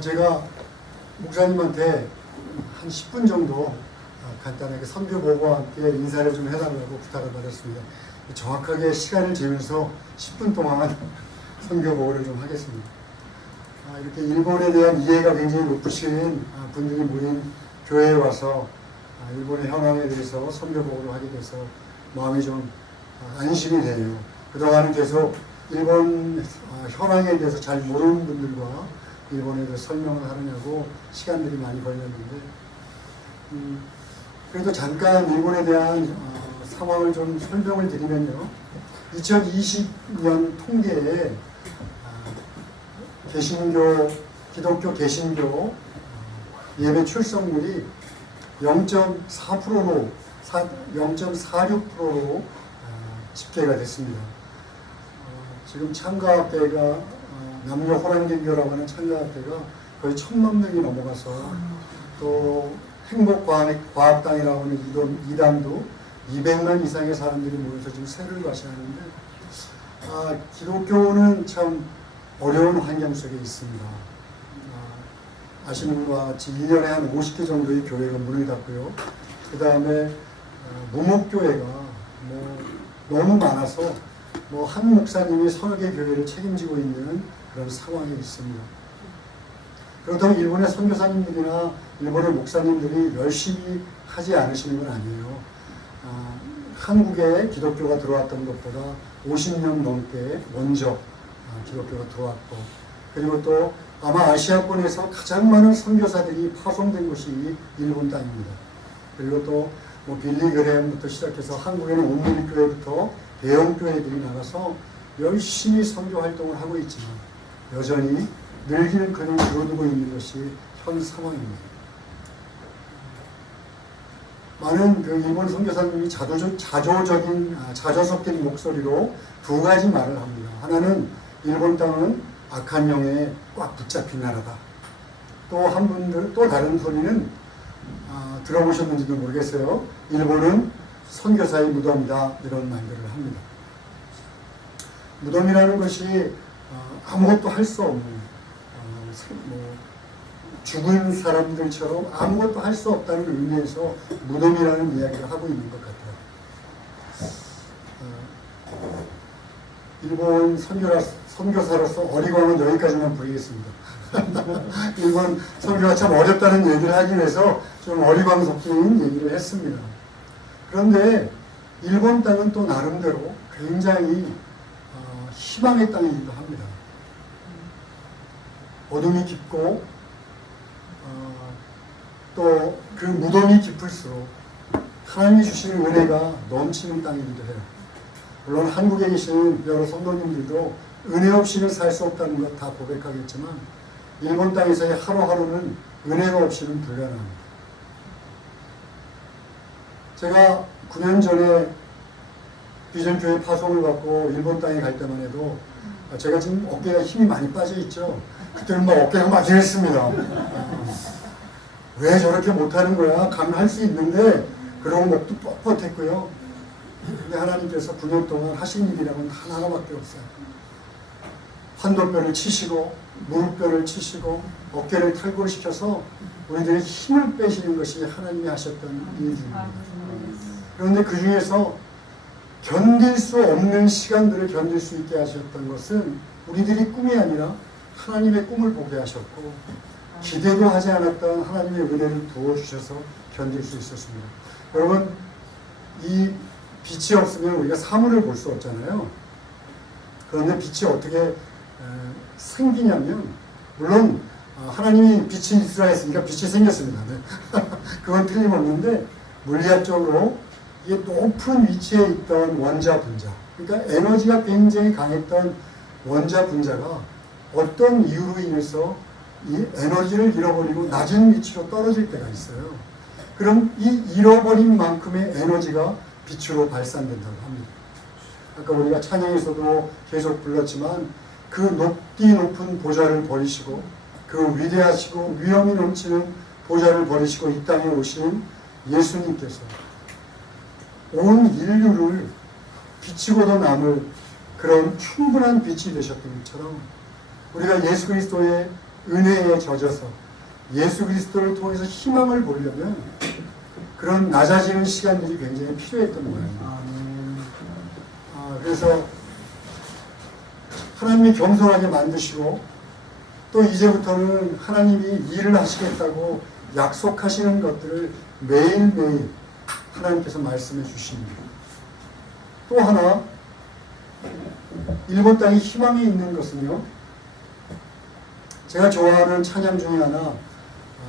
제가 목사님한테 한 10분 정도 간단하게 선교보고와 함께 인사를 좀 해달라고 부탁을 받았습니다. 정확하게 시간을 재면서 10분 동안 선교보고를 좀 하겠습니다. 이렇게 일본에 대한 이해가 굉장히 높으신 분들이 모인 교회에 와서 일본의 현황에 대해서 선교보고를 하게 돼서 마음이 좀 안심이 돼요. 그동안은 계속 일본 현황에 대해서 잘 모르는 분들과 일본에 대해서 설명을 하느냐고 시간들이 많이 걸렸는데, 그래도 잠깐 일본에 대한 상황을 좀 설명을 드리면요. 2020년 통계에 기독교 개신교 예배 출석률이 0.4%로 0.46%로 집계가 됐습니다. 지금 참가학대가 남녀 호랑개교라고 하는 참가학대가 거의 1,000만 명이 넘어가서, 또 행복과학당이라고 하는 이단도 200만 이상의 사람들이 모여서 지금 세를 과시하는데, 기독교는 참 어려운 환경 속에 있습니다. 아시는 것과 같이 1년에 한 50개 정도의 교회가 문을 닫고요. 그 다음에 무목교회가 너무 많아서 한 목사님이 서너 개 교회를 책임지고 있는 그런 상황이 있습니다. 그렇다고 일본의 선교사님들이나 일본의 목사님들이 열심히 하지 않으시는 건 아니에요. 한국에 기독교가 들어왔던 것보다 50년 넘게 먼저 기독교가 들어왔고, 그리고 또 아마 아시아권에서 가장 많은 선교사들이 파송된 곳이 일본 땅입니다. 그리고 또 빌리 그레햄부터 시작해서 한국에는 온누리 교회부터 대형 교회들이 나가서 열심히 선교 활동을 하고 있지만 여전히 늘기는커녕 줄어들고 있는 것이 현 상황입니다. 많은 일본 선교사님이 자조적인 목소리로 두 가지 말을 합니다. 하나는 일본 땅은 악한 영에 꽉 붙잡힌 나라다. 또 다른 소리는 들어보셨는지도 모르겠어요. 일본은 선교사의 무덤이다, 이런 말들을 합니다. 무덤이라는 것이 아무것도 할 수 없는, 죽은 사람들처럼 아무것도 할 수 없다는 의미에서 무덤이라는 이야기를 하고 있는 것 같아요. 일본 선교사로서 어리광은 여기까지만 부리겠습니다. 일본 선교가 참 어렵다는 얘기를 하기 위해서 좀 어리광 섞인 얘기를 했습니다. 그런데 일본 땅은 또 나름대로 굉장히 희망의 땅이기도 합니다. 어둠이 깊고 또 그 무덤이 깊을수록 하나님이 주시는 은혜가 넘치는 땅이기도 해요. 물론 한국에 계시는 여러 성도님들도 은혜 없이는 살 수 없다는 것 다 고백하겠지만, 일본 땅에서의 하루하루는 은혜가 없이는 불가능합니다. 제가 9년 전에 비전교회 파송을 받고 일본 땅에 갈 때만 해도 제가 지금 어깨가 힘이 많이 빠져 있죠. 그때는 어깨가 막 이랬습니다. 왜 저렇게 못하는 거야? 가면 할 수 있는데, 그러고 목도 뻣뻣했고요. 근데 하나님께서 9년 동안 하신 일이라고는 단 하나밖에 없어요. 환도뼈를 치시고 무릎뼈를 치시고 어깨를 탈골시켜서 우리들의 힘을 빼시는 것이 하나님이 하셨던 일입니다. 그런데 그 중에서 견딜 수 없는 시간들을 견딜 수 있게 하셨던 것은 우리들이 꿈이 아니라 하나님의 꿈을 보게 하셨고, 기대도 하지 않았던 하나님의 은혜를 부어주셔서 견딜 수 있었습니다. 여러분, 이 빛이 없으면 우리가 사물을 볼 수 없잖아요. 그런데 빛이 어떻게 생기냐면, 물론 하나님이 빛이 있으라 했으니까 빛이 생겼습니다. 네. 그건 틀림없는데, 물리학적으로 이게 높은 위치에 있던 원자 분자, 그러니까 에너지가 굉장히 강했던 원자 분자가 어떤 이유로 인해서 이 에너지를 잃어버리고 낮은 위치로 떨어질 때가 있어요. 그럼 이 잃어버린 만큼의 에너지가 빛으로 발산된다고 합니다. 아까 우리가 찬양에서도 계속 불렀지만, 그 높은 보좌를 버리시고, 그 위대하시고 위엄이 넘치는 보좌를 버리시고 이 땅에 오신 예수님께서 온 인류를 비치고도 남을 그런 충분한 빛이 되셨던 것처럼, 우리가 예수 그리스도의 은혜에 젖어서 예수 그리스도를 통해서 희망을 보려면 그런 낮아지는 시간들이 굉장히 필요했던 거예요. 그래서 하나님이 겸손하게 만드시고 또 이제부터는 하나님이 일을 하시겠다고 약속하시는 것들을 매일매일 하나님께서 말씀해 주십니다. 또 하나 일본 땅에 희망이 있는 것은요, 제가 좋아하는 찬양 중에 하나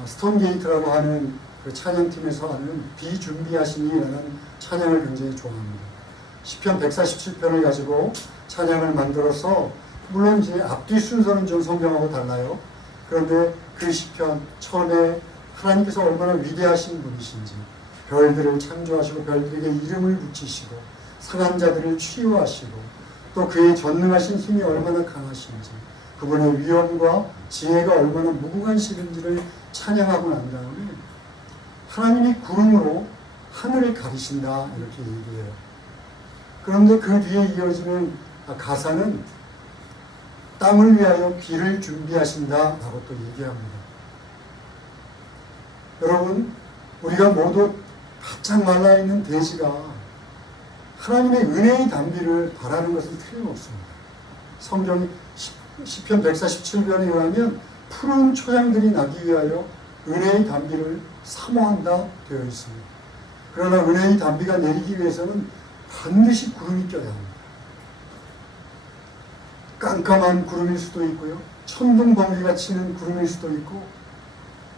스톤게이트라고 하는 그 찬양팀에서 하는 비준비하시니라는 찬양을 굉장히 좋아합니다. 시편 147편을 가지고 찬양을 만들어서 물론 이제 앞뒤 순서는 좀 성경하고 달라요. 그런데 그 시편 처음에 하나님께서 얼마나 위대하신 분이신지, 별들을 창조하시고 별들에게 이름을 붙이시고 상한 자들을 치유하시고 또 그의 전능하신 힘이 얼마나 강하신지, 그분의 위엄과 지혜가 얼마나 무궁하신지를 찬양하고 난 다음에 하나님이 구름으로 하늘을 가리신다 이렇게 얘기해요. 그런데 그 뒤에 이어지는 가사는 땅을 위하여 비를 준비하신다라고 또 얘기합니다. 여러분, 우리가 모두 바짝 말라있는 대지가 하나님의 은혜의 단비를 바라는 것은 틀림없습니다. 성경이 시편 147편에 의하면 푸른 초장들이 나기 위하여 은혜의 단비를 사모한다 되어 있습니다. 그러나 은혜의 단비가 내리기 위해서는 반드시 구름이 껴야 합니다. 깜깜한 구름일 수도 있고요, 천둥번개가 치는 구름일 수도 있고,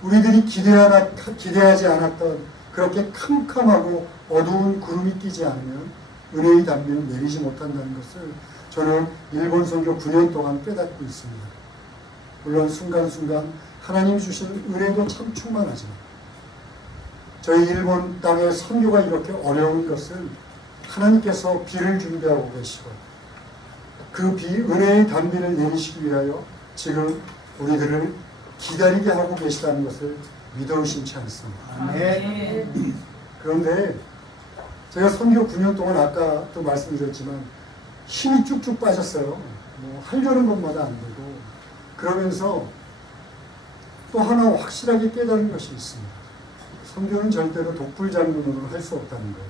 우리들이 기대하지 않았던 그렇게 캄캄하고 어두운 구름이 끼지 않으면 은혜의 단비는 내리지 못한다는 것을 저는 일본 선교 9년 동안 깨닫고 있습니다. 물론 순간순간 하나님이 주신 은혜도 참 충만하지만 저희 일본 땅의 선교가 이렇게 어려운 것은 하나님께서 비를 준비하고 계시고 그 은혜의 단비를 내리시기 위하여 지금 우리들을 기다리게 하고 계시다는 것을 믿어 의심치 않습니다. 네. 그런데 제가 선교 9년 동안 아까도 말씀드렸지만 힘이 쭉쭉 빠졌어요. 하려는 것마다 안 되고, 그러면서 또 하나 확실하게 깨달은 것이 있습니다. 선교는 절대로 독불장군으로는 할 수 없다는 거예요.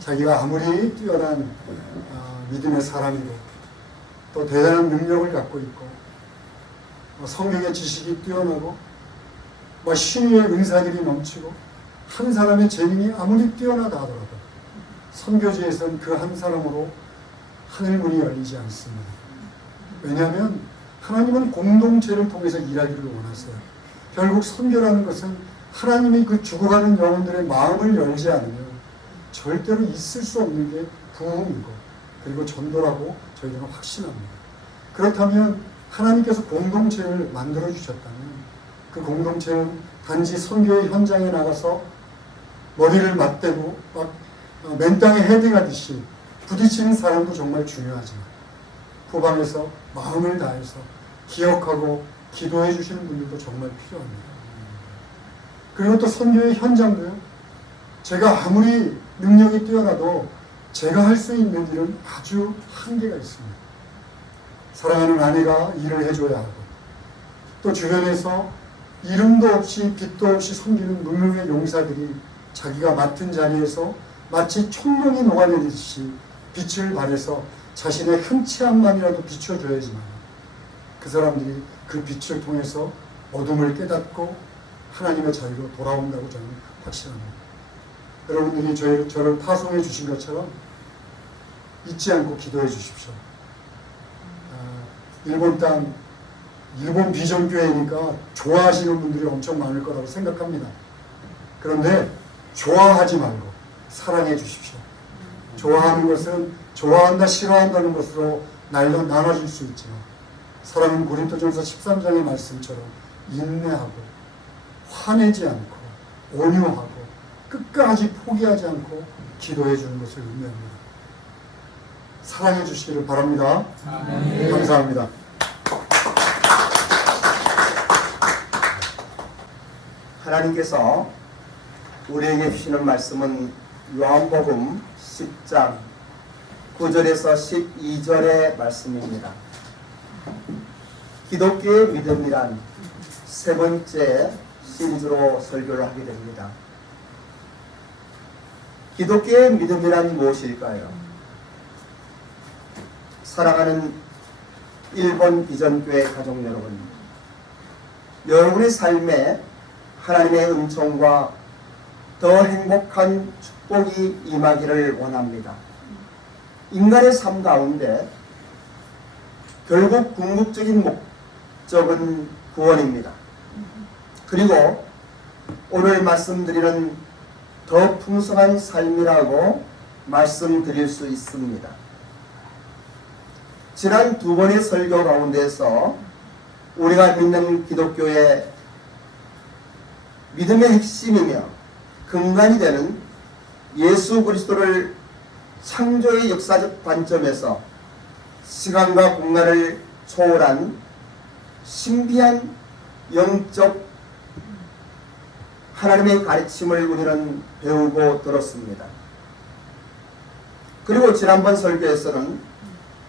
자기가 아무리 뛰어난 믿음의 사람이고 또 대단한 능력을 갖고 있고 성경의 지식이 뛰어나고 신유의 은사들이 넘치고 한 사람의 재능이 아무리 뛰어나다 하더라도 선교지에서는 그 한 사람으로 하늘문이 열리지 않습니다. 왜냐하면 하나님은 공동체를 통해서 일하기를 원하세요. 결국 선교라는 것은 하나님이 그 죽어가는 영혼들의 마음을 열지 않으면 절대로 있을 수 없는 게 부흥이고 그리고 전도라고 저희들은 확신합니다. 그렇다면 하나님께서 공동체를 만들어 주셨다면 그 공동체는 단지 선교의 현장에 나가서 머리를 맞대고 막 맨땅에 헤딩하듯이 부딪히는 사람도 정말 중요하지만 후방에서 마음을 다해서 기억하고 기도해 주시는 분들도 정말 필요합니다. 그리고 또 선교의 현장도요, 제가 아무리 능력이 뛰어나도 제가 할 수 있는 일은 아주 한계가 있습니다. 사랑하는 아내가 일을 해줘야 하고 또 주변에서 이름도 없이 빛도 없이 섬기는 무명의 용사들이 자기가 맡은 자리에서 마치 총명이 녹아내듯이 빛을 발해서 자신의 한 치 앞만이라도 비춰줘야지만 그 사람들이 그 빛을 통해서 어둠을 깨닫고 하나님의 자리로 돌아온다고 저는 확신합니다. 여러분들이 저를 파송해 주신 것처럼 잊지 않고 기도해 주십시오. 일본 땅, 일본 비전교회니까 좋아하시는 분들이 엄청 많을 거라고 생각합니다. 그런데 좋아하지 말고 사랑해 주십시오. 좋아하는 것은 좋아한다 싫어한다는 것으로 나눠질 수 있지만 사랑은 고린도전서 13장의 말씀처럼 인내하고 화내지 않고 온유하고 끝까지 포기하지 않고 기도해 주는 것을 의미합니다. 사랑해 주시기를 바랍니다. 네. 감사합니다. 하나님께서 우리에게 주시는 말씀은 요한복음 10장 9절에서 12절의 말씀입니다. 기독교의 믿음이란 세 번째 시리즈로 설교를 하게 됩니다. 기독교의 믿음이란 무엇일까요? 사랑하는 일본 비전교회 가족 여러분, 여러분의 삶에 하나님의 은총과 더 행복한 축복이 임하기를 원합니다. 인간의 삶 가운데 결국 궁극적인 목적은 구원입니다. 그리고 오늘 말씀드리는 더 풍성한 삶이라고 말씀드릴 수 있습니다. 지난 두 번의 설교 가운데서 우리가 믿는 기독교의 믿음의 핵심이며 근간이 되는 예수 그리스도를 창조의 역사적 관점에서 시간과 공간을 초월한 신비한 영적 하나님의 가르침을 우리는 배우고 들었습니다. 그리고 지난번 설교에서는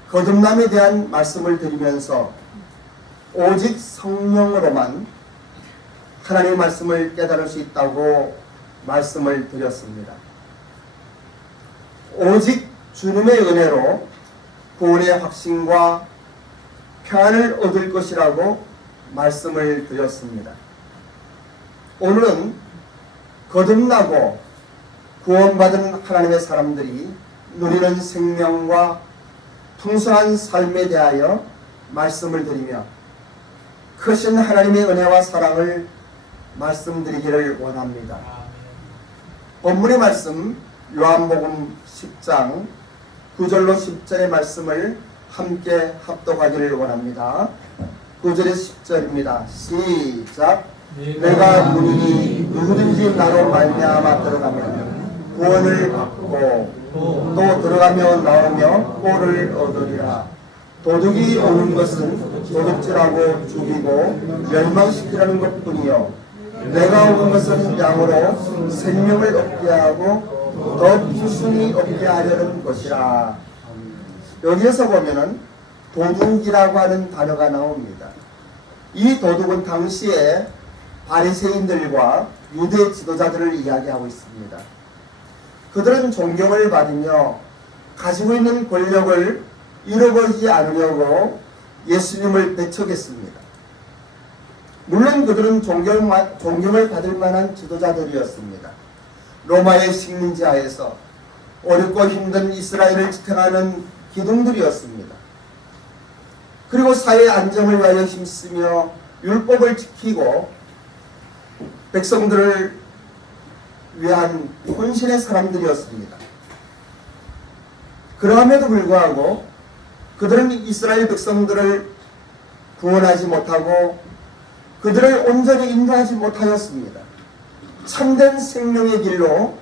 거듭남에 대한 말씀을 드리면서 오직 성령으로만 하나님의 말씀을 깨달을 수 있다고 말씀을 드렸습니다. 오직 주님의 은혜로 구원의 확신과 평안을 얻을 것이라고 말씀을 드렸습니다. 오늘은 거듭나고 구원받은 하나님의 사람들이 누리는 생명과 풍성한 삶에 대하여 말씀을 드리며 크신 하나님의 은혜와 사랑을 말씀드리기를 원합니다. 본문의 말씀 요한복음 10장 9절로 10절의 말씀을 함께 합독하기를 원합니다. 9절에 10절입니다. 시작. 내가 문이니 누구든지 나로 말미암아 들어가면 구원을 받고 또 들어가며 나오며 꼴을 얻으리라. 도둑이 오는 것은 도둑질하고 죽이고 멸망시키라는 것뿐이요 내가 온 것은 양으로 생명을 얻게 하고 더 풍성히 얻게 하려는 것이라. 여기에서 보면은 도둑이라고 하는 단어가 나옵니다. 이 도둑은 당시에 바리새인들과 유대 지도자들을 이야기하고 있습니다. 그들은 존경을 받으며 가지고 있는 권력을 잃어버리지 않으려고 예수님을 배척했습니다. 물론 그들은 존경을 받을 만한 지도자들이었습니다. 로마의 식민지 하에서 어렵고 힘든 이스라엘을 지탱하는 기둥들이었습니다. 그리고 사회 안정을 위하여 힘쓰며 율법을 지키고 백성들을 위한 혼신의 사람들이었습니다. 그럼에도 불구하고 그들은 이스라엘 백성들을 구원하지 못하고 그들을 온전히 인도하지 못하였습니다. 참된 생명의 길로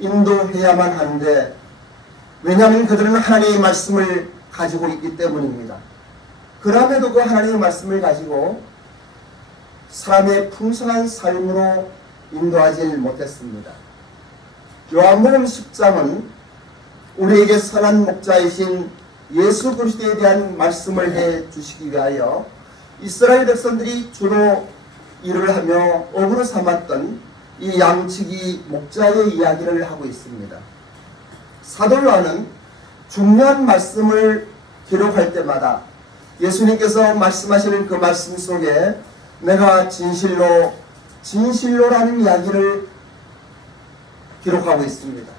인도해야만 하는데, 왜냐하면 그들은 하나님의 말씀을 가지고 있기 때문입니다. 그럼에도 그 하나님의 말씀을 가지고 사람의 풍성한 삶으로 인도하지 못했습니다. 요한복음 10장은 우리에게 선한 목자이신 예수 그리스도에 대한 말씀을 해 주시기 위하여 이스라엘 백성들이 주로 일을 하며 업으로 삼았던 이 양치기 목자의 이야기를 하고 있습니다. 사도 요한은 중요한 말씀을 기록할 때마다 예수님께서 말씀하시는 그 말씀 속에 내가 진실로라는 이야기를 기록하고 있습니다.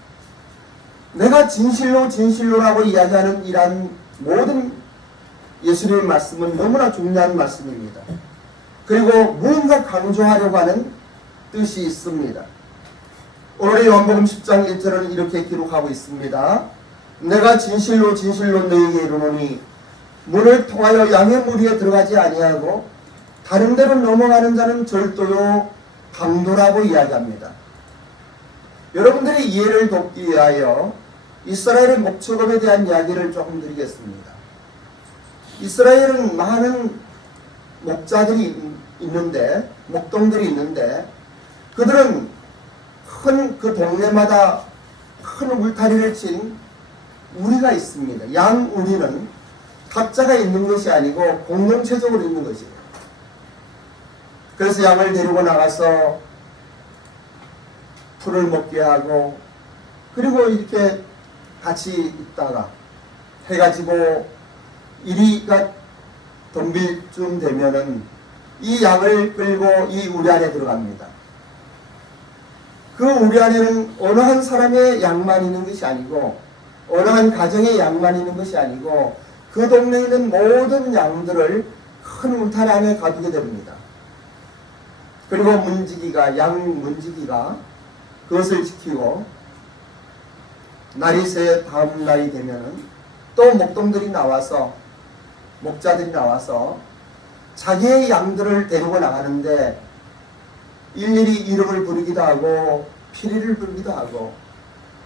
내가 진실로라고 이야기하는 이러한 모든 예수님의 말씀은 너무나 중요한 말씀입니다. 그리고 무언가 강조하려고 하는 뜻이 있습니다. 오늘의 요한복음 10장 1절은 이렇게 기록하고 있습니다. 내가 진실로 너희에게 이르노니 문을 통하여 양의 무리에 들어가지 아니하고 다른 데로 넘어가는 자는 절도요 강도라고 이야기합니다. 여러분들의 이해를 돕기 위하여 이스라엘의 목축업에 대한 이야기를 조금 드리겠습니다. 이스라엘은 많은 목자들이 있는데, 목동들이 있는데, 그들은 그 동네마다 큰 울타리를 친 우리가 있습니다. 양 우리는 각자가 있는 것이 아니고 공동체적으로 있는 것이에요. 그래서 양을 데리고 나가서 풀을 먹게 하고, 그리고 이렇게 같이 있다가 해가지고 이리가 덤빌 쯤 되면은 이 양을 끌고 이 우리 안에 들어갑니다. 그 우리 안에는 어느 한 사람의 양만 있는 것이 아니고, 어느 한 가정의 양만 있는 것이 아니고, 그 동네에 있는 모든 양들을 큰 울타리 안에 가두게 됩니다. 그리고 양 문지기가 그것을 지키고, 날이 새 다음 날이 되면은 또 목동들이 나와서, 목자들이 나와서 자기의 양들을 데리고 나가는데 일일이 이름을 부르기도 하고 피리를 부르기도 하고,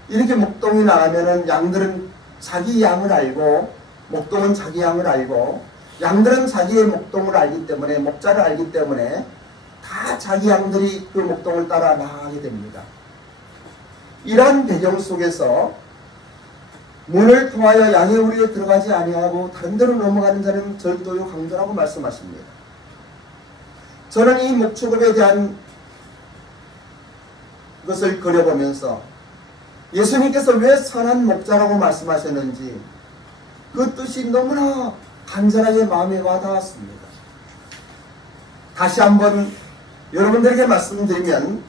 이렇게 목동이 나가면은 양들은 자기 양을 알고, 목동은 자기 양을 알고, 양들은 자기의 목동을 알기 때문에, 목자를 알기 때문에 다 자기 양들이 그 목동을 따라 나가게 됩니다. 이러한 배경 속에서 문을 통하여 양의 우리에 들어가지 아니하고 다른 데로 넘어가는 자는 절도요 강도라고 말씀하십니다. 저는 이 목축업에 대한 것을 그려보면서 예수님께서 왜 선한 목자라고 말씀하셨는지 그 뜻이 너무나 간절하게 마음에 와닿았습니다. 다시 한번 여러분들에게 말씀드리면,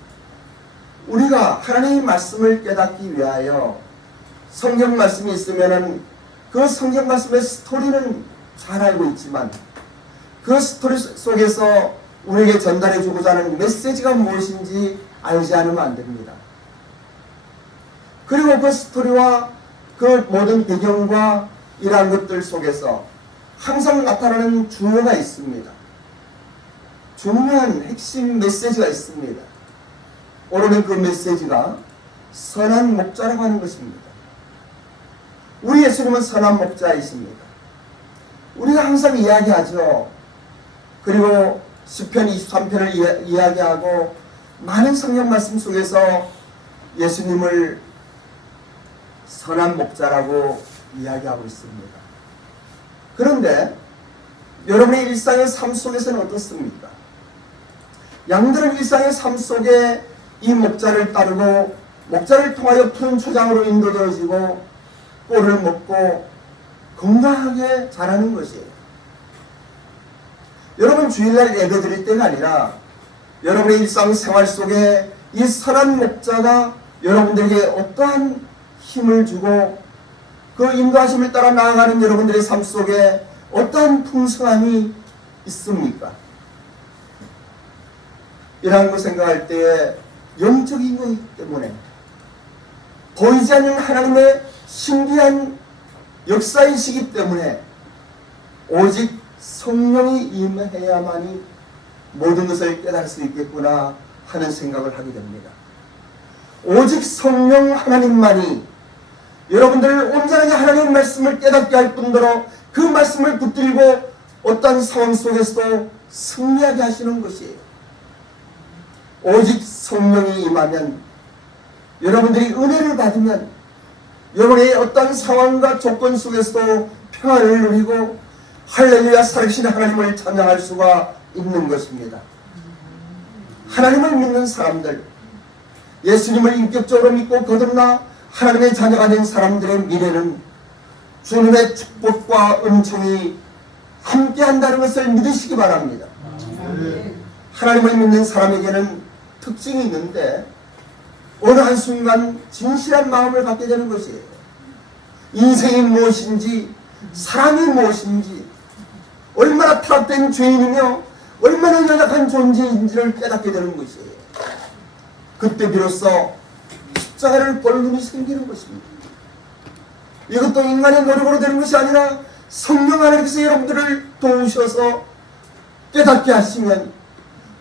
우리가 하나님의 말씀을 깨닫기 위하여 성경 말씀이 있으면은 그 성경 말씀의 스토리는 잘 알고 있지만, 그 스토리 속에서 우리에게 전달해 주고자 하는 메시지가 무엇인지 알지 않으면 안 됩니다. 그리고 그 스토리와 그 모든 배경과 이러한 것들 속에서 항상 나타나는 중요가 있습니다. 중요한 핵심 메시지가 있습니다. 오늘은 그 메시지가 선한 목자라고 하는 것입니다. 우리 예수님은 선한 목자이십니다. 우리가 항상 이야기하죠. 그리고 시편 23편을 이야기하고 많은 성경 말씀 속에서 예수님을 선한 목자라고 이야기하고 있습니다. 그런데 여러분의 일상의 삶 속에서는 어떻습니까? 양들은 일상의 삶 속에 이 목자를 따르고 목자를 통하여 푸른 초장으로 인도되어지고 꼴을 먹고 건강하게 자라는 것이에요. 여러분 주일날 예배 드릴 때가 아니라 여러분의 일상생활 속에 이 선한 목자가 여러분들에게 어떠한 힘을 주고 그 인도하심을 따라 나아가는 여러분들의 삶 속에 어떠한 풍성함이 있습니까? 이러한 걸 생각할 때 영적인 것이기 때문에, 보이지 않는 하나님의 신비한 역사이시기 때문에 오직 성령이 임해야만이 모든 것을 깨달을 수 있겠구나 하는 생각을 하게 됩니다. 오직 성령 하나님만이 여러분들을 온전하게 하나님의 말씀을 깨닫게 할 뿐더러 그 말씀을 붙들고 어떤 상황 속에서도 승리하게 하시는 것이에요. 오직 성령이 임하면, 여러분들이 은혜를 받으면 여러분의 어떤 상황과 조건 속에서도 평안을 누리고 할렐루야 살아계신 하나님을 찬양할 수가 있는 것입니다. 하나님을 믿는 사람들, 예수님을 인격적으로 믿고 거듭나 하나님의 자녀가 된 사람들의 미래는 주님의 축복과 은총이 함께한다는 것을 믿으시기 바랍니다. 하나님을 믿는 사람에게는 특징이 있는데 어느 한순간 진실한 마음을 갖게 되는 것이에요. 인생이 무엇인지, 사람이 무엇인지, 얼마나 타락된 죄인이며 얼마나 연약한 존재인지를 깨닫게 되는 것이에요. 그때 비로소 십자가를 볼 눈이 생기는 것입니다. 이것도 인간의 노력으로 되는 것이 아니라 성령 하나님께서 여러분들을 도우셔서 깨닫게 하시면,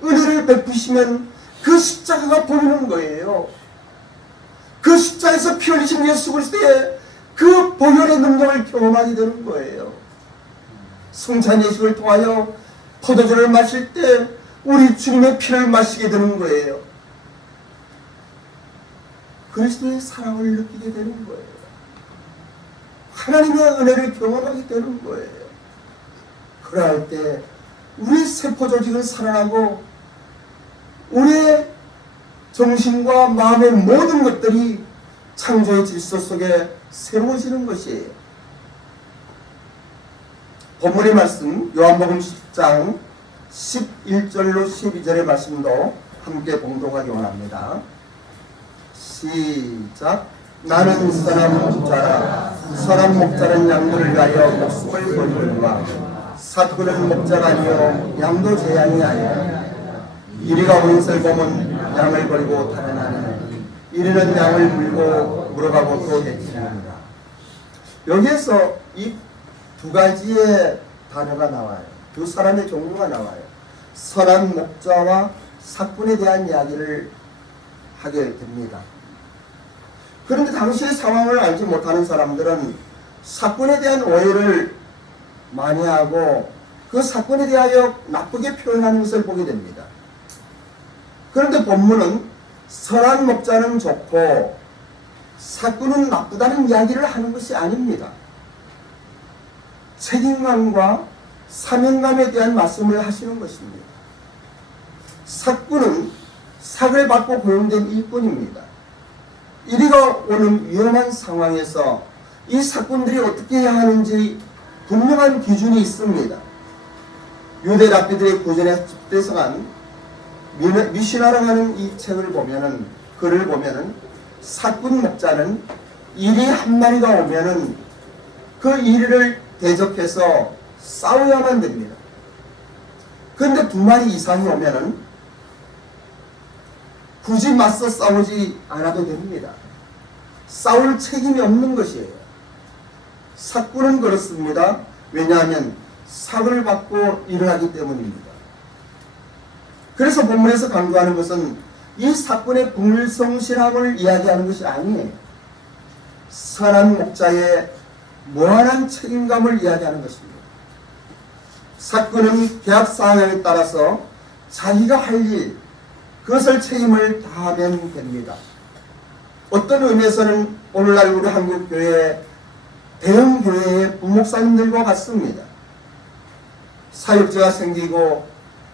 은혜를 베푸시면 그 십자가가 보이는 거예요. 그 십자가에서 피 흘리신 예수 그리스도의 그 보혈의 능력을 경험하게 되는 거예요. 성찬 예식을 통하여 포도주를 마실 때 우리 주님의 피를 마시게 되는 거예요. 그리스도의 사랑을 느끼게 되는 거예요. 하나님의 은혜를 경험하게 되는 거예요. 그럴 때 우리 세포 조직은 살아나고 우리의 정신과 마음의 모든 것들이 창조의 질서 속에 세워지는 것이에요. 본문의 말씀 요한복음 10장 11절로 12절의 말씀도 함께 봉독하기 원합니다. 시작. 나는 선한 목자라. 선한 목자는 양들을 위하여 목숨을 버리느니라. 사꾼은 목자가 아니요 양도 제 양이 아니라. 이리가 오는 것을 보면 양을 버리고 달아나니 이리는 양을 물고 물어가고 또 해치느니라. 여기에서 이 두 가지의 단어가 나와요. 두 사람의 종류가 나와요. 선한 목자와 사꾼에 대한 이야기를 하게 됩니다. 그런데 당시의 상황을 알지 못하는 사람들은 사꾼에 대한 오해를 많이 하고 그 사건에 대하여 나쁘게 표현하는 것을 보게 됩니다. 그런데 본문은 선한 목자는 좋고 사꾼은 나쁘다는 이야기를 하는 것이 아닙니다. 책임감과 사명감에 대한 말씀을 하시는 것입니다. 사꾼은 삭을 받고 고용된 일꾼입니다. 이리가 오는 위험한 상황에서 이 사꾼들이 어떻게 해야 하는지 분명한 기준이 있습니다. 유대 랍비들의 구전에 집대성한 미시나라고 하는 이 책을 보면은, 글을 보면은 사꾼 목자는 일이 한 마리가 오면은 그 일을 대적해서 싸워야만 됩니다. 그런데 두 마리 이상이 오면은 굳이 맞서 싸우지 않아도 됩니다. 싸울 책임이 없는 것이에요. 사꾼은 그렇습니다. 왜냐하면 삭을 받고 일을 하기 때문입니다. 그래서 본문에서 강조하는 것은 이 사꾼의 불성실함을 이야기하는 것이 아니에요. 선한 목자의 무한한 책임감을 이야기하는 것입니다. 사꾼은 계약 사항에 따라서 자기가 할 일, 그것을 책임을 다하면 됩니다. 어떤 의미에서는 오늘날 우리 한국교회 대형 교회의 부목사님들과 같습니다. 사역자가 생기고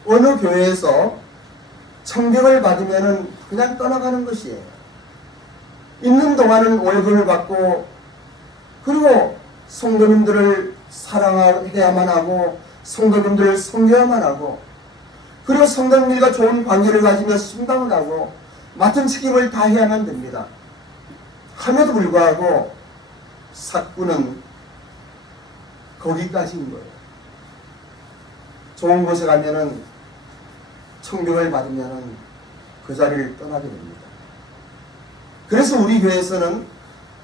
어느 교회에서 청격을 받으면 그냥 떠나가는 것이에요. 있는 동안은 월급을 받고 그리고 성도님들을 사랑해야만 하고 성도님들을 섬겨야만 하고 그리고 성도님들과 좋은 관계를 가지며 신방을 하고 맡은 책임을 다해야만 됩니다. 함에도 불구하고 사꾼은 거기까지인 거예요. 좋은 곳에 가면은 청격을 받으면은 그 자리를 떠나게 됩니다. 그래서 우리 교회에서는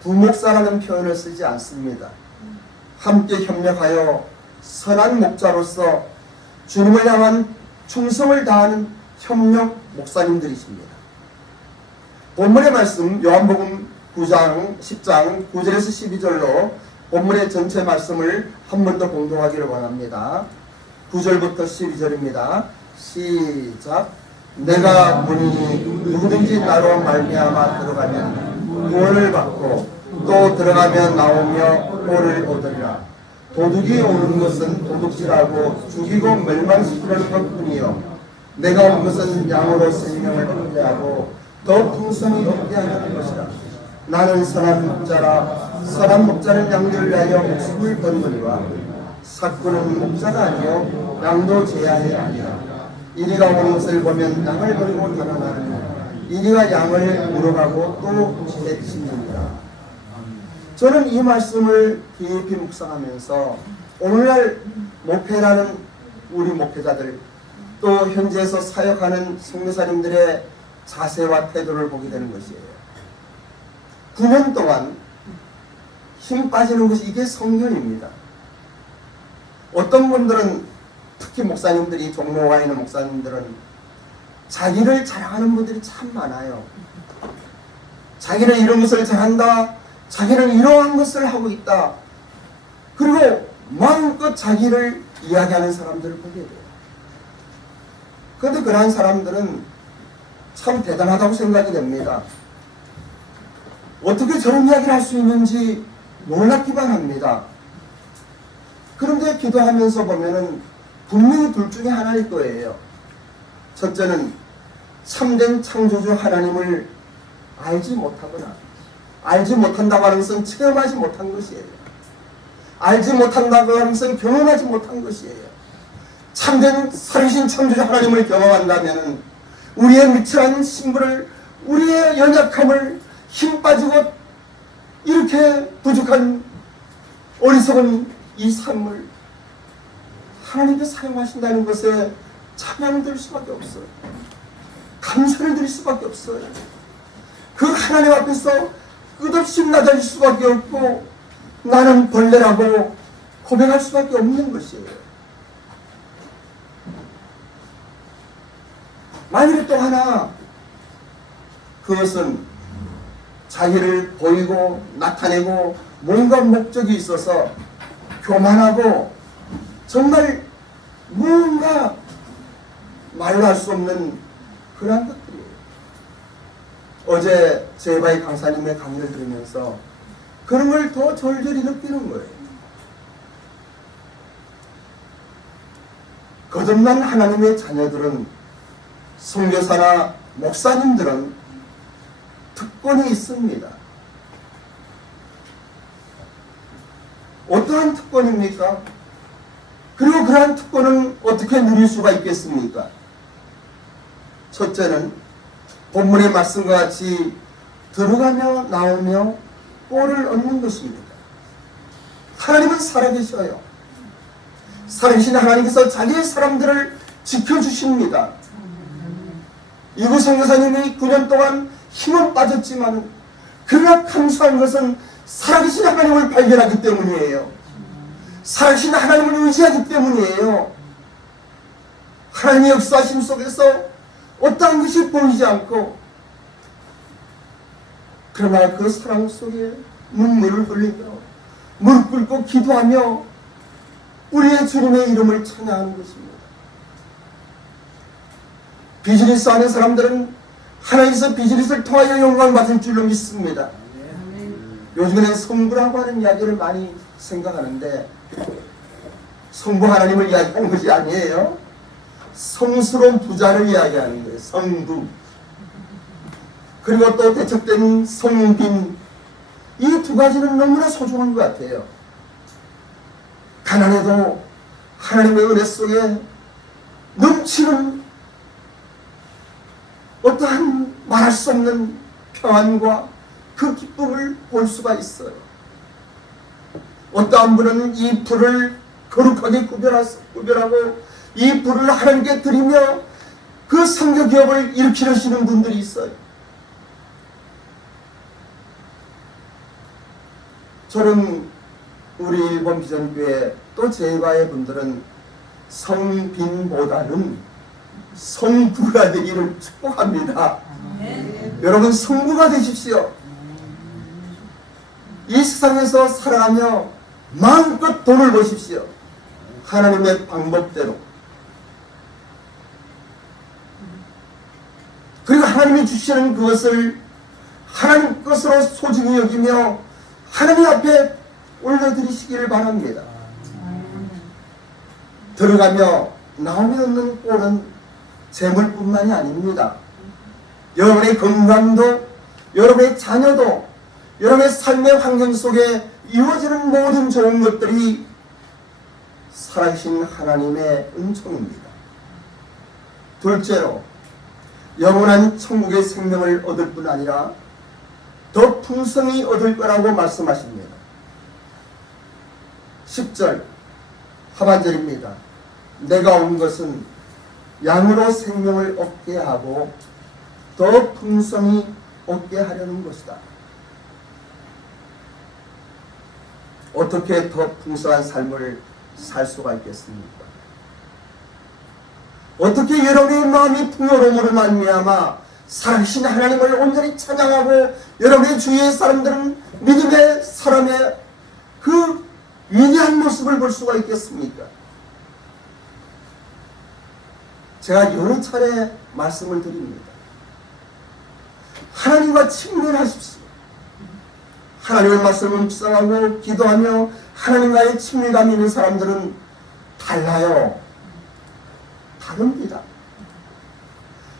부목사라는 표현을 쓰지 않습니다. 함께 협력하여 선한 목자로서 주님을 향한 충성을 다하는 협력 목사님들이십니다. 본문의 말씀 요한복음 9장 10장 9절에서 12절로 본문의 전체 말씀을 한 번 더 공독하기를 원합니다. 9절부터 12절입니다. 시작. 내가 문이니 누구든지 나로 말미암아 들어가면 구원을 받고 또 들어가면 나오며 꼴을 얻으리라. 도둑이 오는 것은 도둑질하고 죽이고 멸망시키려는 것뿐이요 내가 온 것은 양으로 생명을 얻게 하고 더 풍성히 얻게 하는 것이라. 나는 선한 목자라. 선한 목자는 양들을 위하여 목숨을 버리거니와 사꾼은 목자가 아니요 양도 제 양이 아니라. 이리가 오는 것을 보면 양을 버리고 달아나느니 이리가 양을 물어가고 또 해치느니라. 저는 이 말씀을 깊이 묵상하면서 오늘날 목회라는 우리 목회자들 또 현지에서 사역하는 성교사님들의 자세와 태도를 보게 되는 것이에요. 9년 동안 힘 빠지는 것이 이게 성년입니다. 어떤 분들은 특히 목사님들이 종로와 있는 목사님들은 자기를 자랑하는 분들이 참 많아요. 자기는 이런 것을 잘한다. 자기는 이러한 것을 하고 있다. 그리고 마음껏 자기를 이야기하는 사람들을 보게 돼요. 그런데 그러한 사람들은 참 대단하다고 생각이 됩니다. 어떻게 저런 이야기를 할 수 있는지 놀랍기만 합니다. 그런데 기도하면서 보면은 분명히 둘 중에 하나일 거예요. 첫째는 참된 창조주 하나님을 알지 못하거나, 알지 못한다고 하는 것은 체험하지 못한 것이에요. 알지 못한다고 하는 것은 경험하지 못한 것이에요. 참된 살아계신 창조주 하나님을 경험한다면 우리의 미천한 신분을, 우리의 연약함을, 힘 빠지고 이렇게 부족한 어리석은 이 삶을 하나님께 사용하신다는 것에 찬양을 드릴 수밖에 없어요. 감사를 드릴 수밖에 없어요. 그 하나님 앞에서 끝없이 낮아질 수밖에 없고 나는 벌레라고 고백할 수밖에 없는 것이에요. 만일에 또 하나 그것은 자기를 보이고 나타내고 뭔가 목적이 있어서 교만하고 정말 뭔가 말로 할 수 없는 그러한 것들이에요. 어제 제바이 강사님의 강의를 들으면서 그런 걸 더 절절히 느끼는 거예요. 거듭난 하나님의 자녀들은, 선교사나 목사님들은 특권이 있습니다. 어떠한 특권입니까? 그리고 그러한 특권은 어떻게 누릴 수가 있겠습니까? 첫째는 본문의 말씀과 같이 들어가며 나오며 꼴을 얻는 것입니다. 하나님은 살아계셔요. 살아계신 하나님께서 자기의 사람들을 지켜주십니다. 이구 선교사님이 9년 동안 힘은 빠졌지만 그러나 감사한 것은 살아계신 하나님을 발견하기 때문이에요. 살아계신 하나님을 의지하기 때문이에요. 하나님의 역사심 속에서 어떠한 것이 보이지 않고 그러나 그 사랑 속에 눈물을 흘리며 무릎 꿇고 기도하며 우리의 주님의 이름을 찬양하는 것입니다. 비즈니스 하는 사람들은 하나님께서 비즈니스를 통하여 영광 받을 줄로 믿습니다. 요즘에는 성부라고 하는 이야기를 많이 생각하는데 성부 하나님을 이야기하는 것이 아니에요. 성스러운 부자를 이야기하는 거예요. 성부. 그리고 또 대척된 성빈. 이 두 가지는 너무나 소중한 것 같아요. 가난해도 하나님의 은혜 속에 넘치는 어떠한 말할 수 없는 평안과 그 기쁨을 볼 수가 있어요. 어떠한 분은 이 불을 거룩하게 구별하고 이 불을 하나님께 드리며 그 선교 기업을 일으키시는 분들이 있어요. 저는 우리 일본 비전교회 또 제과의 분들은 성빈보다는 성부가 되기를 축복합니다. 여러분 성부가 되십시오. 이 세상에서 살아가며 마음껏 돈을 버십시오. 하나님의 방법대로. 그리고 하나님이 주시는 그것을 하나님 것으로 소중히 여기며 하나님 앞에 올려드리시기를 바랍니다. 들어가며 나오며 얻는 꼴은 재물뿐만이 아닙니다. 여러분의 건강도, 여러분의 자녀도, 여러분의 삶의 환경 속에 이루어지는 모든 좋은 것들이 살아계신 하나님의 은총입니다. 둘째로 영원한 천국의 생명을 얻을 뿐 아니라 더 풍성히 얻을 거라고 말씀하십니다. 10절 하반절입니다. 내가 온 것은 양으로 생명을 얻게 하고 더 풍성히 얻게 하려는 것이다. 어떻게 더 풍성한 삶을 살 수가 있겠습니까? 어떻게 여러분의 마음이 풍요로움으로 말미암아 살아계신 하나님을 온전히 찬양하고 여러분의 주위의 사람들은 믿음의 사람의 그 위대한 모습을 볼 수가 있겠습니까? 제가 여러 차례 말씀을 드립니다. 하나님과 친밀하십시오. 하나님의 말씀을 묵상하고 기도하며 하나님과의 친밀감이 있는 사람들은 달라요. 다릅니다.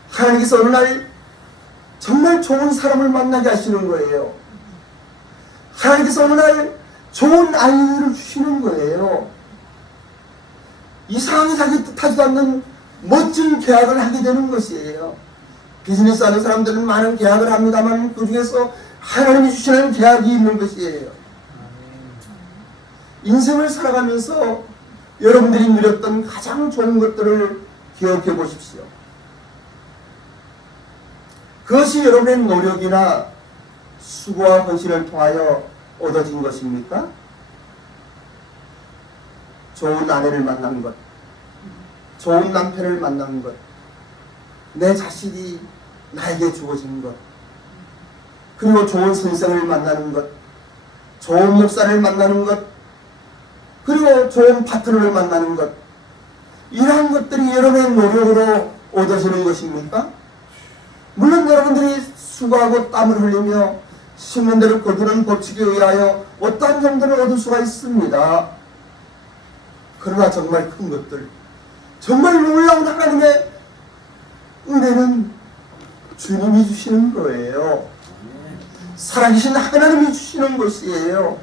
하나님께서 어느 날 정말 좋은 사람을 만나게 하시는 거예요. 하나님께서 어느 날 좋은 아이를 주시는 거예요. 이상하게 자기 뜻하지도 않는 멋진 계약을 하게 되는 것이에요. 비즈니스 하는 사람들은 많은 계약을 합니다만 그 중에서 하나님이 주시는 계약이 있는 것이에요. 인생을 살아가면서 여러분들이 누렸던 가장 좋은 것들을 기억해 보십시오. 그것이 여러분의 노력이나 수고와 헌신을 통하여 얻어진 것입니까? 좋은 아내를 만난 것, 좋은 남편을 만난 것, 내 자식이 나에게 주어진 것, 그리고 좋은 선생을 만나는 것, 좋은 목사를 만나는 것, 그리고 좋은 파트너를 만나는 것, 이러한 것들이 여러분의 노력으로 얻어지는 것입니까? 물론 여러분들이 수고하고 땀을 흘리며 심는 대로 거두는 법칙에 의하여 어떠한 정도는 얻을 수가 있습니다. 그러나 정말 큰 것들, 정말 놀라운 하나님의 은혜는 주님이 주시는 거예요. 살아계신 하나님이 주시는 것이에요.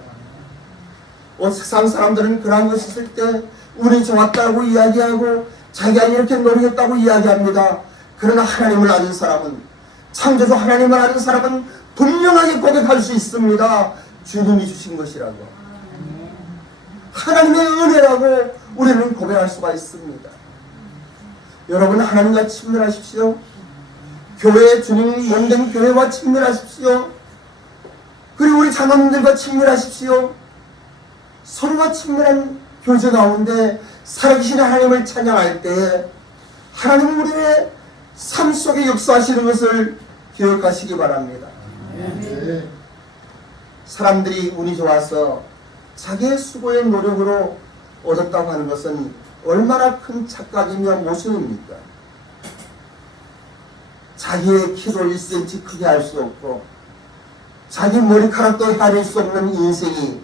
세상 사람들은 그러한 것이 있을 때 운이 좋았다고 이야기하고 자기가 이렇게 노력했다고 이야기합니다. 그러나 하나님을 아는 사람은, 창조주 하나님을 아는 사람은 분명하게 고백할 수 있습니다. 주님이 주신 것이라고, 하나님의 은혜라고 우리는 고백할 수가 있습니다. 여러분, 하나님과 친밀하십시오. 교회, 주님 몸된 교회와 친밀하십시오. 그리고 우리 자녀님들과 친밀하십시오. 서로가 친밀한 교제 가운데 살아계신 하나님을 찬양할 때 하나님은 우리의 삶 속에 역사하시는 것을 기억하시기 바랍니다. 사람들이 운이 좋아서 자기의 수고의 노력으로 얻었다고 하는 것은 얼마나 큰 착각이며 모순입니까? 자기의 키를 1cm 크게 할 수 없고 자기 머리카락도 헤아릴 수 없는 인생이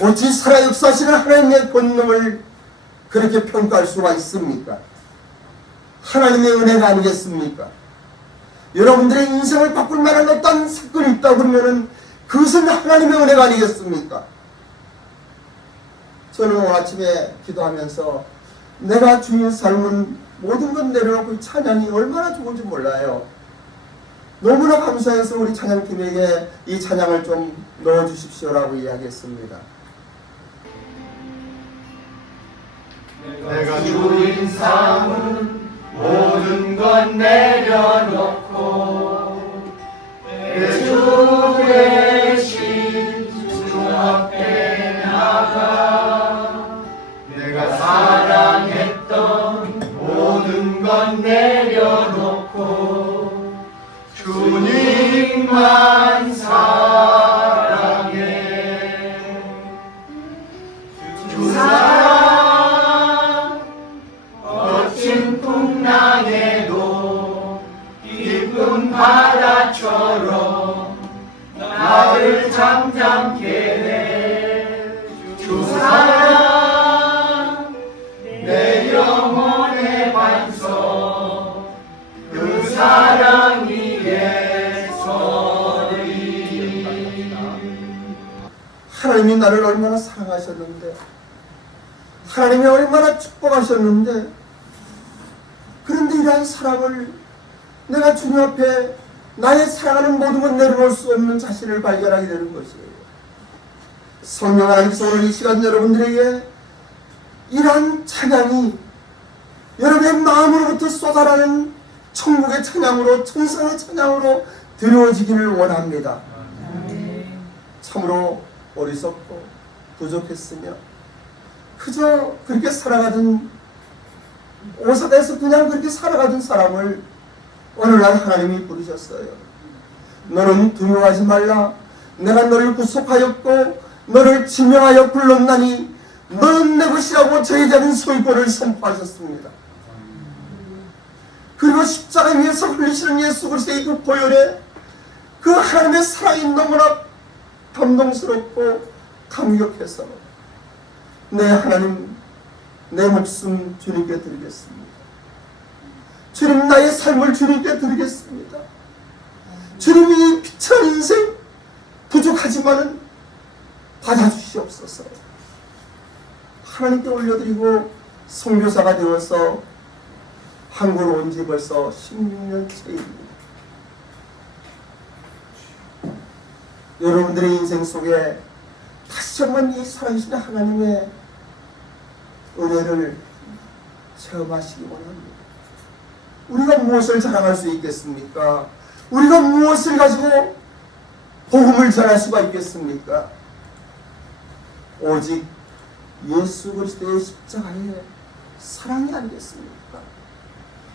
어찌 살아 역사하시는 하나님의 권능을 그렇게 평가할 수가 있습니까? 하나님의 은혜가 아니겠습니까? 여러분들의 인생을 바꿀 만한 어떤 사건이 있다고 그러면 그것은 하나님의 은혜가 아니겠습니까? 저는 오늘 아침에 기도하면서 내가 주인 삶은 모든 건 내려놓고 찬양이 얼마나 좋은지 몰라요. 너무나 감사해서 우리 찬양팀에게 이 찬양을 좀 넣어주십시오라고 이야기했습니다. 내가 주인 삶은 모든 건 내려놓고 내 주 대신 주 앞에 나가 내가 사랑했던 모든 건 내려놓고 주님만 사랑해. 주 사랑 거친 풍랑에도 깊은 바다처럼 나를 잠잠케 해. 주 사랑 내 영혼의 반석 그 사랑 위에 서리. 하나님이 나를 얼마나 사랑하셨는데, 하나님이 얼마나 축복하셨는데, 그런데 이러한 사랑을 내가 주님 앞에 나의 사랑하는 모든 건 내려놓을 수 없는 자신을 발견하게 되는 것이에요. 성령 하나님께서 오늘 이 시간 여러분들에게 이러한 찬양이 여러분의 마음으로부터 쏟아나는 천국의 찬양으로, 천상의 찬양으로 드려지기를 원합니다. 참으로 어리석고 부족했으며 그저 그렇게 살아가던, 오사다에서 그냥 그렇게 살아가던 사람을 어느 날 하나님이 부르셨어요. 너는 두려워하지 말라. 내가 너를 구속하였고 너를 지명하여 불렀나니 너는 내 것이라고 저에 대한 소유권을 선포하셨습니다. 그리고 십자가 위에서 흘리시는 예수 그리스도의 그 보혈에 그 하나님의 사랑이 너무나 감동스럽고 감격해서 내 하나님, 내 목숨 주님께 드리겠습니다. 주님, 나의 삶을 주님께 드리겠습니다. 주님이 비천한 인생 부족하지만은 받아주시옵소서. 하나님께 올려드리고 선교사가 되어서 한국으로 온 지 벌써 16년 차입니다. 여러분들의 인생 속에 다시 한번 이 살아계신 하나님의 은혜를 체험하시기 원합니다. 우리가 무엇을 자랑할 수 있겠습니까? 우리가 무엇을 가지고 복음을 전할 수가 있겠습니까? 오직 예수 그리스도의 십자가의 사랑이 아니겠습니까?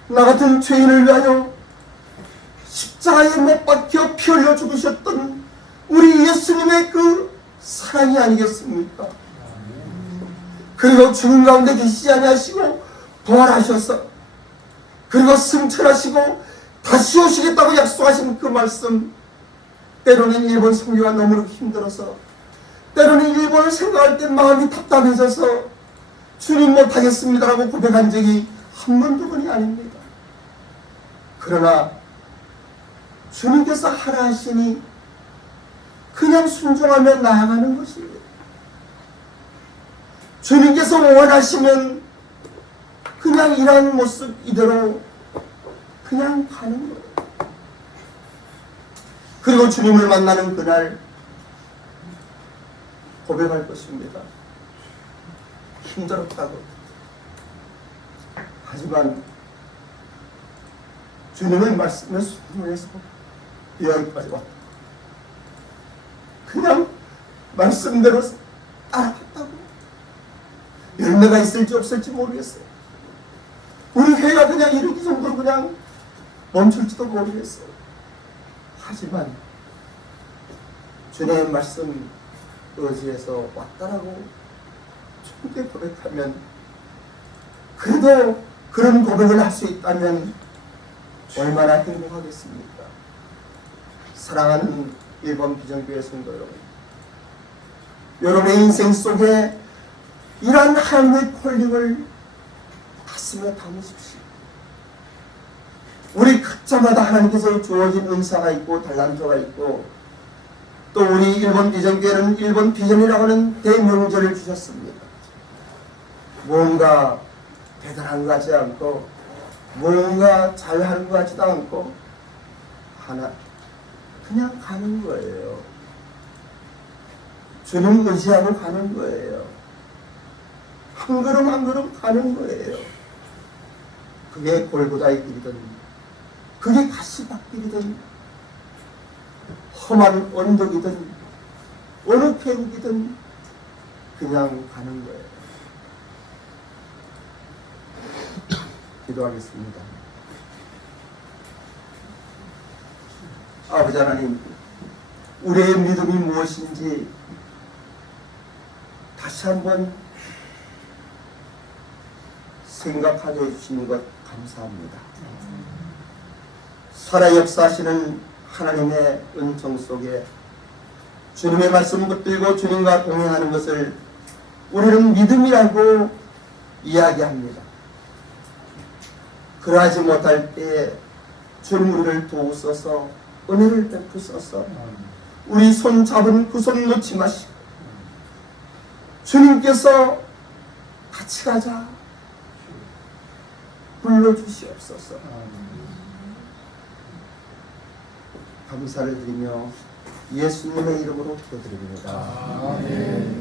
나 같은 죄인을 위하여 십자가에 못 박혀 피 흘려 죽으셨던 우리 예수님의 그 사랑이 아니겠습니까? 그리고 죽은 가운데 계시지 아니하시고 부활하셔서 그리고 승천하시고 다시 오시겠다고 약속하신 그 말씀, 때로는 일본 선교가 너무 힘들어서, 때로는 일본을 생각할 때 마음이 답답해져서 주님 못하겠습니다라고 고백한 적이 한 번 두 번이 아닙니다. 그러나 주님께서 하라 하시니 그냥 순종하며 나아가는 것입니다. 주님께서 원하시면 그냥 이러한 모습 이대로 그냥 가는 거예요. 그리고 주님을 만나는 그날 고백할 것입니다. 힘들었다고. 하지만 주님의 말씀을 순종해서 여기까지 왔다. 그냥 말씀대로 따라갔다고. 열매가 있을지 없을지 모르겠어요. 우리 회가 그냥 이렇게 정도로 그냥 멈출지도 모르겠어요. 하지만 주님의 말씀 의지해서 왔다라고 충분히 고백하면, 그래도 그런 고백을 할 수 있다면 얼마나 행복하겠습니까? 사랑하는 일본 비전교회 성도 여러분, 여러분의 인생 속에 이러한 하나님의 콜링을 가슴에 담으십시오. 우리 각자마다 하나님께서 주어진 은사가 있고 달란트가 있고, 또 우리 일본 비전교회는 일본 비전이라고 하는 대명절을 주셨습니다. 뭔가 대단한 것 같지 않고 뭔가 잘하는 것 같지도 않고 하나 그냥 가는 거예요. 주님 의지하고 가는 거예요. 한 걸음 한 걸음 가는 거예요. 그게 골고다의 길이든 그게 가시밭길이든 험한 언덕이든 어느 계곡이든 그냥 가는 거예요. 기도하겠습니다. 아버지 하나님, 우리의 믿음이 무엇인지 다시 한번 생각하게 해주시는 것 감사합니다. 살아 역사하시는 하나님의 은총 속에 주님의 말씀 붙들고 주님과 동행하는 것을 우리는 믿음이라고 이야기합니다. 그러하지 못할 때에 주님 우리를 도우소서, 은혜를 베푸소서. 우리 손 잡은 그 손 놓지 마시고 주님께서 같이 가자 불러주시옵소서. 감사를 드리며 예수님의 이름으로 기도드립니다. 아멘.